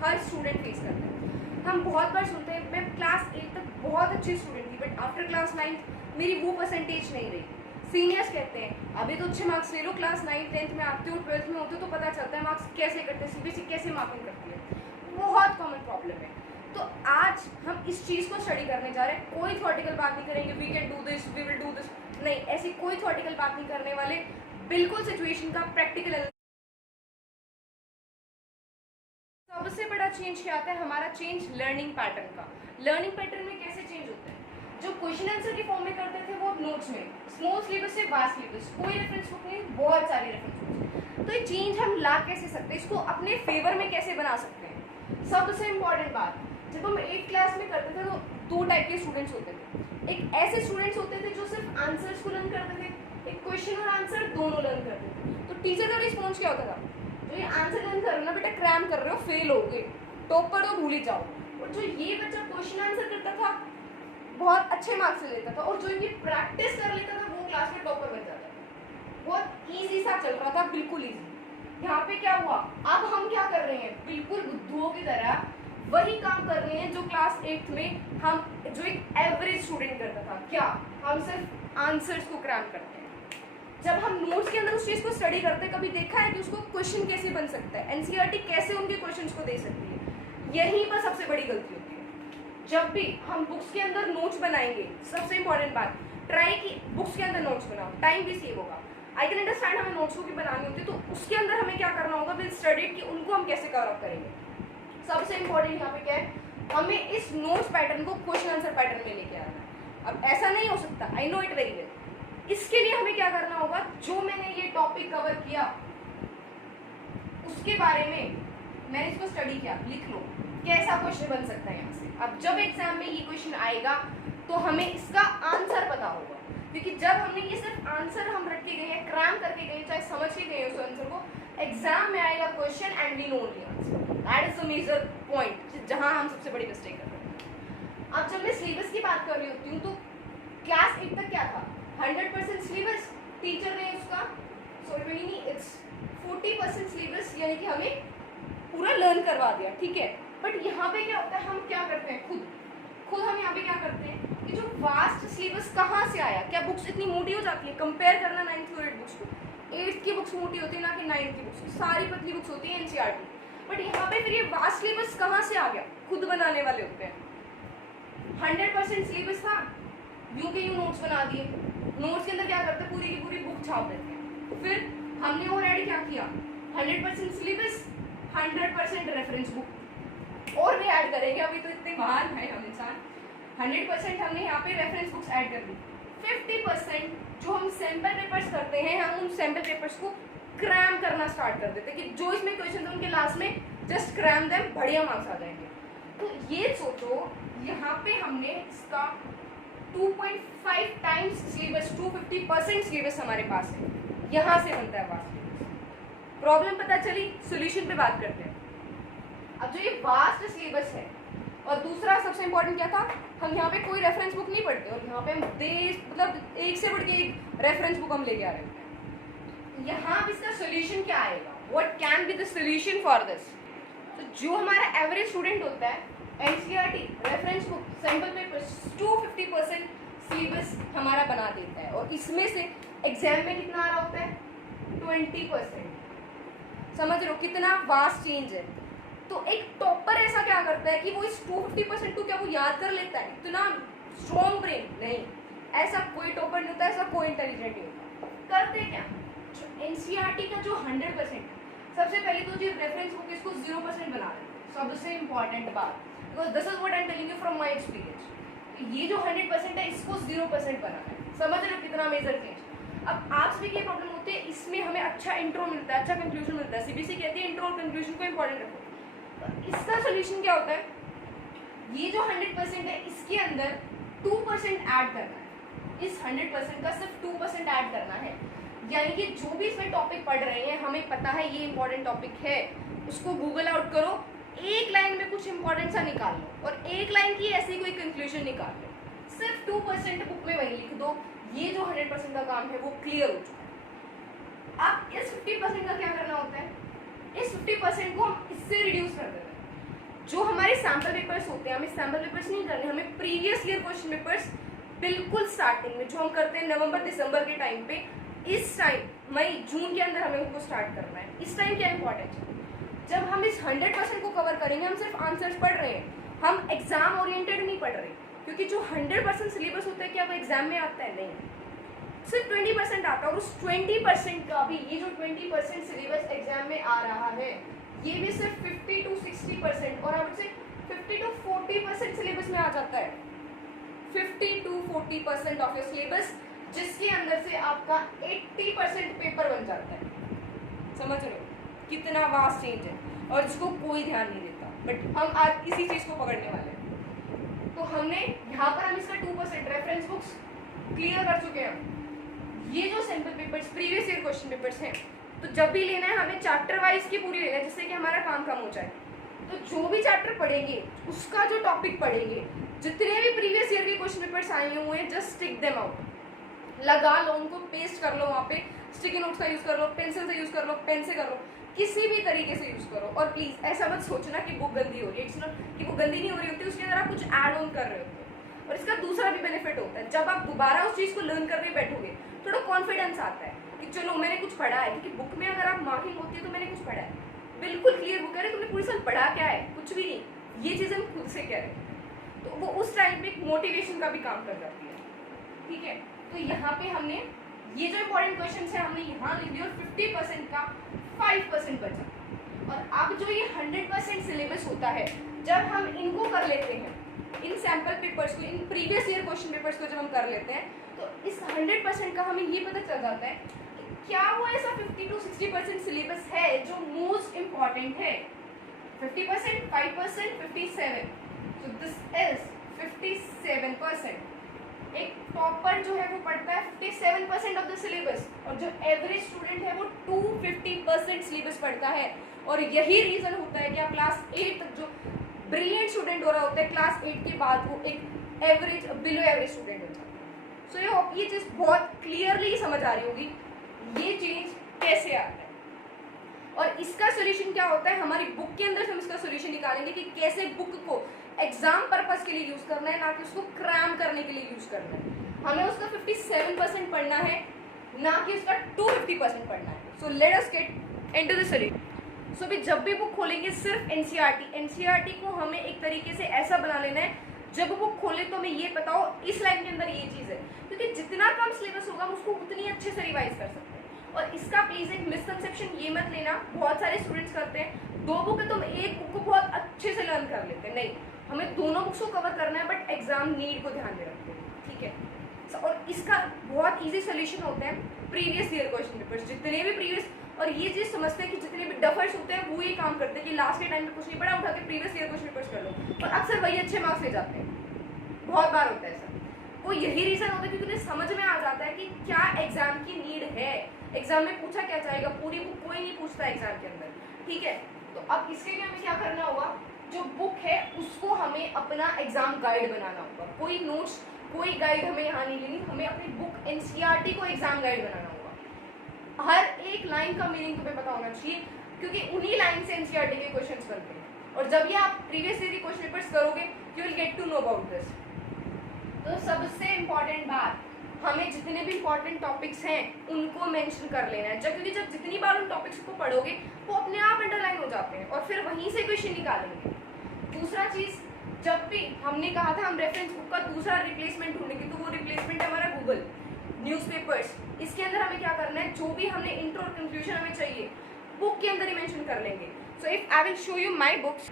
हर student face करता है। हम बहुत बार सुनते हैं मैं क्लास 8 तक बहुत अच्छी स्टूडेंट थी बट आफ्टर क्लास 9 मेरी वो परसेंटेज नहीं रही। सीनियर्स कहते हैं अभी तो अच्छे मार्क्स ले लो, क्लास 9 10th में आते हो 12th में होते हो तो पता चलता है मार्क्स कैसे करते हैं, सीबीएसई कैसे मार्किंग करती है। बहुत कॉमन प्रॉब्लम है। तो आज हम इस चीज़ को स्टडी करने जा रहे हैं। कोई थ्योरेटिकल बात नहीं करेंगे we can do this we will do this, नहीं, ऐसी कोई थ्योरेटिकल बात नहीं करने वाले, बिल्कुल सिचुएशन का प्रैक्टिकल। सबसे बड़ा चेंज क्या आता है हमारा चेंज लर्निंग पैटर्न का। लर्निंग पैटर्न में कैसे चेंज होता है, जो क्वेश्चन आंसर के फॉर्म में करते थे वो नोट्स में, स्मॉल सिलेबस से वास्ट सिलेबस, कोई रेफरेंस बुक नहीं, बहुत सारी रेफरेंस बुक्स। तो ये चेंज हम ला कैसे सकते हैं, इसको अपने फेवर में कैसे बना सकते हैं। सबसे इंपॉर्टेंट बात, जब हम 8th क्लास में करते थे तो 2 टाइप के स्टूडेंट्स होते थे। एक ऐसे स्टूडेंट्स होते थे जो सिर्फ आंसर्स को लर्न करते थे, एक क्वेश्चन और आंसर दोनों लर्न करते थे। तो टीचर का रिस्पॉन्स क्या होता था, जो ये आंसर लर्न कर रहे हो ना बेटा क्रैम कर रहे हो, फेल हो गए, टॉपर तो भूल ही जाओ। और जो ये बच्चा क्वेश्चन आंसर करता था बहुत अच्छे मार्क्स से लेता था, और जो ये प्रैक्टिस कर लेता था वो क्लास में टॉपर बन जाता था। बहुत ईजी सा चल रहा था, बिल्कुल ईजी। यहाँ पे क्या हुआ, अब हम क्या कर रहे हैं, बिल्कुल बुद्धुओं की तरह वही काम कर रहे हैं जो क्लास 8th में हम, जो एक एवरेज स्टूडेंट करता था। क्या हम सिर्फ आंसर्स को क्रैम करते हैं। जब हम नोट्स के अंदर उस चीज़ को स्टडी करते हैं, कभी देखा है कि उसको क्वेश्चन कैसे बन सकता है, एनसीईआरटी कैसे उनके क्वेश्चंस को दे सकती है। यहीं पर सबसे बड़ी गलती होती है। जब भी हम बुक्स के अंदर नोट्स बनाएंगे, सबसे इंपॉर्टेंट बात, ट्राई की बुक्स के अंदर नोट्स बनाओ, टाइम भी सेव होगा। आई कैन अंडरस्टैंड हमें नोट्स की बनानी होती है, तो उसके अंदर हमें क्या करना होगा, विल स्टडी कि उनको हम कैसे कवर अप करेंगे। सबसे इंपॉर्टेंट यहाँ पे क्या है, हमें इस नोट्स पैटर्न को क्वेश्चन आंसर पैटर्न में लेके आना है। अब ऐसा नहीं हो सकता, I know it very well. इसके लिए हमें क्या करना होगा, जो मैंने ये टॉपिक कवर किया उसके बारे में मैंने इसको स्टडी किया, लिख लो कैसा क्वेश्चन बन सकता है यहाँ से। अब जब एग्जाम में ये क्वेश्चन आएगा तो हमें इसका आंसर पता होगा, क्योंकि जब हमने ये सिर्फ आंसर हम रट के गए हैं, क्रैम करके गए, चाहे समझ के गए उस आंसर को, एग्जाम में आएगा question and we know only answer. That is the major point जहां हम सबसे बड़ी मिस्टेक करते हैं। अब जब मैं सिलेबस की बात कर रही होती हूँ तो क्लास 8 तक क्या था, 100% सिलेबस टीचर ने उसका, सॉरी नहीं, इट्स 40% सिलेबस, यानी कि हमें पूरा लर्न करवा दिया, ठीक है। बट यहाँ पे क्या होता है, हम क्या करते हैं, खुद हम यहाँ पे क्या करते हैं कि जो वास्ट सिलेबस कहाँ से आया, क्या बुक्स इतनी मोटी हो जाती है, कंपेयर करना 9th और 8th बुक्स को, 8th की बुक्स मोटी होती है ना कि 9th की बुक्स, सारी पतली बुक्स होती है एनसीईआरटी। बट यहाँ पे फिर ये वास्ट सिलेबस कहाँ से आ गया, खुद बनाने वाले होते हैं। 100% सिलेबस था, यूं के यूं नोट्स बना दिए, नोट्स के अंदर क्या करते हैं, पूरी की पूरी बुक छाप देते हैं। फिर हमने और ऐड क्या किया, 100% सिलेबस, 100% रेफरेंस बुक, और भी ऐड करेंगे, अभी तो इतने महान है हम इंसान। 100% हमने यहाँ पे रेफरेंस बुक्स ऐड कर दी। 50% जो हम सैम्पल पेपर्स करते हैं, हम उन सैम्पल पेपर्स को क्रैम करना स्टार्ट कर देते हैं कि जो इसमें क्वेश्चन है उनके लास्ट में जस्ट क्रैम देम, बढ़िया मार्क्स आ जाएंगे। तो ये सोचो, यहाँ पे हमने इसका 2.5 टाइम्स सिलेबस, 250% सिलेबस हमारे पास है, यहाँ से बनता है वास्ट सिलेबस। प्रॉब्लम पता चली, सोल्यूशन पे बात करते हैं। अब जो ये वास्ट सिलेबस है, और दूसरा सबसे इंपॉर्टेंट क्या था, हम यहाँ पे कोई रेफरेंस बुक नहीं पढ़ते, और यहाँ पे हम मतलब एक से बढ़ के एक रेफरेंस बुक हम लेके आ रहे हैं। यहाँ इसका सोल्यूशन क्या आएगा, what can be the solution for this. तो जो हमारा एवरेज स्टूडेंट होता है, NCERT, reference book, sample papers, 250% syllabus हमारा बना देता है, और इसमें से एग्जाम में कितना आ रहा होता है, 20%। समझ रहे हो कितना वास्ट चेंज है। तो एक टॉपर ऐसा क्या करता है कि वो इस 250% को क्या वो याद कर लेता है, इतना स्ट्रॉन्ग ब्रेन नहीं, ऐसा कोई टॉपर नहीं होता, ऐसा कोई इंटेलिजेंट नहीं होता। करते क्या, एनसीईआरटी का जो 100%, सबसे पहले तो जो रेफरेंस बुक इसको 0% बना रहे हैं, सबसे इंपॉर्टेंट बात, because this is what I am telling you from my experience. ये जो 100% है इसको 0% बनाना है, समझ रहे हो कितना मेजर चेंज। अब आप सभी की प्रॉब्लम होती है, इसमें हमें अच्छा इंट्रो मिलता है, अच्छा कंक्लूजन मिलता है, सीबीएसई कहती है इंट्रो और कंक्लूजन को इंपॉर्टेंट रखो। तो इसका सोल्यूशन क्या होता है, ये जो 100% है इसके अंदर 2% ऐड करना है, इस 100% का सिर्फ 2% ऐड करना है, यानी कि जो भी इसमें टॉपिक पढ़ रहे हैं, हमें पता है ये इंपॉर्टेंट टॉपिक है, उसको गूगल आउट करो, एक लाइन में कुछ इंपॉर्टेंट सा निकाल लो, और एक लाइन की ऐसी कोई कंक्लूजन निकाल लो, सिर्फ 2% बुक में वही लिख दो, ये जो 100% का काम है वो क्लियर हो चुका है। अब इस 50% का क्या करना होता है, इस 50% को हम इससे रिड्यूस कर देते हैं। जो हमारे सैम्पल पेपर्स होते हैं, हमें सैम्पल पेपर्स नहीं करने, हमें प्रीवियस ईयर क्वेश्चन पेपर्स बिल्कुल स्टार्टिंग में जो हम करते हैं नवंबर दिसंबर के टाइम पे, इस टाइम मई जून के अंदर हमें उनको स्टार्ट करना है। इस टाइम क्या इंपॉर्टेंट है, जब हम इस 100% को कवर करेंगे, हम सिर्फ आंसर्स पढ़ रहे हैं, हम एग्जाम ओरिएंटेड नहीं पढ़ रहे, क्योंकि जो 100% सिलेबस होता है क्या वो एग्जाम में आता है? नहीं, सिर्फ 20% आता है। और उस 20% का भी, ये जो 20% सिलेबस एग्जाम में आ रहा है, ये भी सिर्फ 50 to 60% और अब से 50 to 40% सिलेबस में आ जाता है। 50 to 40% ऑफ योर सिलेबस, जिसके अंदर से आपका 80% पेपर बन जाता है। समझ रहे हो कितना वास्ट चेंज है, और जिसको कोई ध्यान नहीं देता, बट हम आज इसी चीज को पकड़ने वाले हैं। तो हमने यहाँ पर हम इसका 2% रेफरेंस बुक्स क्लियर कर चुके हैं। ये जो sample papers previous year question papers हैं, तो जब भी लेना है हमें चैप्टर वाइज की पूरी लेना है, जिससे कि हमारा काम कम हो जाए। तो जो भी चैप्टर पढ़ेंगे उसका जो टॉपिक पढ़ेंगे, जितने भी प्रीवियस ईयर के क्वेश्चन पेपर्स आए हुए हैं, जस्ट टिक देम आउट, लगा लो उनको, पेस्ट कर लो, वहाँ पे स्टिकी नोट्स का यूज कर लो, पेंसिल से यूज कर लो, पेन से कर लो, किसी भी तरीके से यूज करो। और प्लीज ऐसा मत सोचना कि बुक गंदी हो रही है, इट्स नॉट कि वो गंदी नहीं हो रही होती, उसके अंदर आप कुछ ऐड ऑन कर रहे होते हो। और इसका दूसरा भी बेनिफिट होता है, जब आप दोबारा उस चीज को लर्न करने बैठोगे, थोड़ा कॉन्फिडेंस आता है कि चलो मैंने कुछ पढ़ा है, क्योंकि बुक में अगर आप मार्किंग होती है तो मैंने कुछ पढ़ा है, बिल्कुल क्लियर बुक है, तुमने पूरी साल पढ़ा क्या है? कुछ भी नहीं, ये चीज हम खुद से कह रहे हैं। तो वो उस टाइम पे एक मोटिवेशन का भी काम कर जाती है। ठीक है, तो यहाँ पे हमने ये जो इंपॉर्टेंट क्वेश्चन है हमने यहाँ लिख दिया, और 50% का 5% बचा। और अब जो ये 100% सिलेबस होता है, जब हम इनको कर लेते हैं, इन सैम्पल पेपर्स को, in previous year question papers को जब हम कर लेते हैं, तो इस 100% का हमें ये पता चल जाता है कि क्या वो ऐसा 50 to 60% सिलेबस है जो मोस्ट इम्पॉर्टेंट है। 50%, 5%, 57, so this is 57%। एक टॉपर जो है वो पढ़ता है 57% ऑफ द सिलेबस, और जो एवरेज स्टूडेंट है वो 250% सिलेबस पढ़ता है। और यही रीजन होता है कि आप क्लास 8 तक जो ब्रिलियंट स्टूडेंट हो रहा होता है, क्लास 8 के बाद वो एक एवरेज बिलो एवरेज स्टूडेंट होता है। सो ये चीज बहुत क्लियरली समझ आ रही होगी, ये चेंज कैसे आता है। और इसका सोल्यूशन क्या होता है, हमारी बुक के अंदर से हम इसका सोल्यूशन निकालेंगे कि कैसे बुक को एग्जाम पर्पस के लिए यूज करना है, ना कि उसको क्रैम करने के लिए यूज करना है। हमें उसका 57% पढ़ना है, ना कि उसका 250% पढ़ना है। So let us get into the solution. So भी जब भी बुक खोलेंगे सिर्फ एनसीईआरटी को हमें एक तरीके से ऐसा बना लेना है, जब बुक खोले तो हमें ये पता हो इस लाइन के अंदर ये चीज है, क्योंकि जितना कम सिलेबस होगा हम उसको उतनी अच्छे से रिवाइज कर सकते हैं। और इसका प्लीज एक मिसकंसेप्शन ये मत लेना, बहुत सारे स्टूडेंट्स करते हैं 2 बुक है तो हम एक बुक को बहुत अच्छे से लर्न कर लेते हैं। नहीं, हमें दोनों बुक्स को कवर करना है, बट एग्जाम नीड को ध्यान में रखते हैं। ठीक है, और इसका बहुत इजी सोल्यूशन होता है प्रीवियस ईयर क्वेश्चन पेपर्स, जितने भी प्रीवियस, और ये चीज समझते हैं कि जितने भी डफर्स होते हैं वो ये काम करते हैं कि लास्ट के टाइम में कुछ नहीं पढ़ा, उठा के प्रीवियस ईयर क्वेश्चन पेपर्स कर लो, और अक्सर वही अच्छे मार्क्स ले जाते हैं। बहुत बार होता है ऐसा। वो यही रीजन होता है क्योंकि उन्हें समझ में आ जाता है कि क्या एग्जाम की नीड है, एग्जाम में पूछा क्या जाएगा, पूरी बुक कोई नहीं पूछता एग्जाम के अंदर। ठीक है, तो अब इसके लिए हमें क्या करना होगा, जो बुक है उसको हमें अपना एग्जाम गाइड बनाना होगा। कोई नोट्स, कोई गाइड हमें यहाँ नहीं लेनी, हमें अपनी बुक एनसीईआरटी को एग्जाम गाइड बनाना होगा। हर एक लाइन का मीनिंग तुम्हें पता होना चाहिए, क्योंकि उन्हीं लाइन से एनसीईआरटी के क्वेश्चंस बनते हैं। और जब ये आप प्रीवियस ईयर के क्वेश्चन पेपर्स करोगे, you will get to know about this. तो सबसे इम्पॉर्टेंट बात, हमें जितने भी इम्पॉर्टेंट टॉपिक्स हैं उनको मेंशन कर लेना है, क्योंकि जब जितनी बार उन टॉपिक्स को पढ़ोगे वो अपने आप अंडरलाइन हो जाते हैं, और फिर वहीं से क्वेश्चन निकालेंगे। दूसरा चीज, जब भी हमने कहा था हम रेफरेंस बुक का दूसरा रिप्लेसमेंट ढूंढेंगे, तो वो रिप्लेसमेंट है हमारा गूगल न्यूज़पेपर्स। इसके अंदर हमें क्या करना है, जो भी हमने इंट्रो और कंक्लूजन हमें चाहिए बुक के अंदर ही मेंशन कर लेंगे। So if I will show you my books,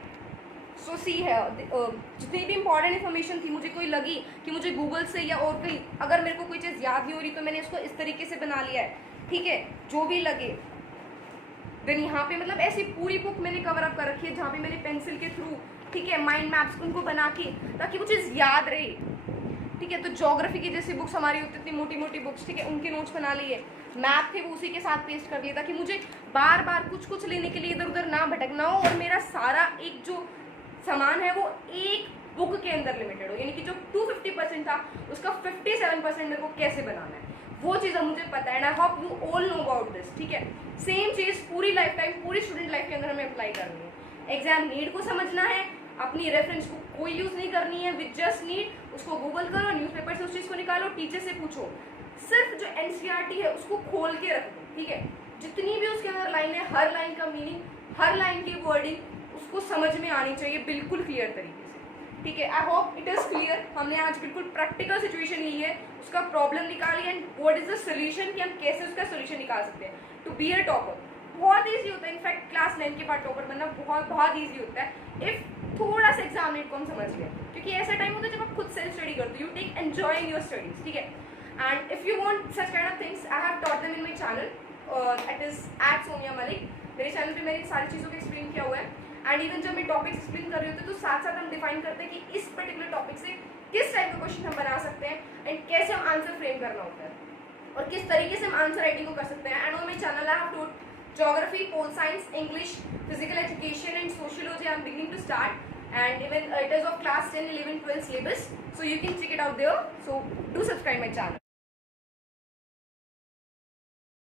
so see है जितनी भी इंपॉर्टेंट इन्फॉर्मेशन थी, मुझे कोई लगी कि मुझे गूगल से या और कहीं अगर मेरे को कोई चीज़ याद नहीं हो रही तो मैंने इसको इस तरीके से बना लिया है। ठीक है, जो भी लगे देन यहाँ पे मतलब ऐसी पूरी बुक मैंने कवर अप कर रखी है, जहाँ पे मैंने पेंसिल के थ्रू, ठीक है, माइंड मैप्स उनको बना के, ताकि वो चीज़ याद रहे। ठीक है, तो ज्योग्राफी की जैसी बुक्स हमारी होती इतनी मोटी मोटी बुक्स, ठीक है, उनके नोट्स बना लिए, मैप थे वो उसी के साथ पेस्ट कर लिए, ताकि मुझे बार बार कुछ कुछ लेने के लिए इधर उधर ना भटकना हो, और मेरा सारा एक जो सामान है वो एक बुक के अंदर लिमिटेड हो। यानी कि जो 250% था उसका 57% मेरे को कैसे बनाना है, वो चीज़ मुझे पता है। I hope you all know about this. ठीक है, सेम चीज़ पूरी लाइफ टाइम, पूरी स्टूडेंट लाइफ के अंदर हमें अप्लाई करनी है। एग्जाम नीड को समझना है, अपनी रेफरेंस को कोई यूज नहीं करनी है, विद जस्ट नीड उसको गूगल करो, न्यूज़पेपर से उस चीज को निकालो, टीचर से पूछो, सिर्फ जो एनसीईआरटी है उसको खोल के रख दो, ठीक है। जितनी भी उसके अंदर लाइन है, हर लाइन का मीनिंग, हर लाइन की वर्डिंग उसको समझ में आनी चाहिए बिल्कुल क्लियर तरीके से, ठीक है। I hope it is clear. हमने आज बिल्कुल प्रैक्टिकल सिचुएशन ली है, उसका प्रॉब्लम निकाली and what is the solution कि हम कैसे उसका सोल्यूशन निकाल सकते हैं टू बी अ टॉपर। बहुत ईजी होता है, इनफैक्ट क्लास 9 के बाद टॉपर बनना बहुत बहुत ईजी होता है इफ थोड़ा सा एग्जामिनेट को हम समझ गए, क्योंकि ऐसा टाइम होता है जब आप खुद सेल्फ स्टडी करते हो, you take enjoy in your studies, ठीक है। And if you want such kind of things I have taught them in my channel, it is @Sonia Malik. मेरे चैनल पे मैंने सारी चीज़ों को एक्सप्लेन किया हुआ है, एंड इवन जब मैं टॉपिक्स एक्सप्लेन कर रही होती हूँ तो साथ साथ हम डिफाइन करते हैं कि इस पर्टिकुलर टॉपिक से किस टाइप का क्वेश्चन हम बना सकते हैं एंड कैसे हम आंसर फ्रेम करना होता है और किस तरीके से हम आंसर राइटिंग को कर सकते हैं। And on my channel I have taught geography, pole science, English, physical education and sociology. I'm beginning to start, and even it is of class 10, 11, 12 syllabus, so you can check it out there. So do subscribe my channel.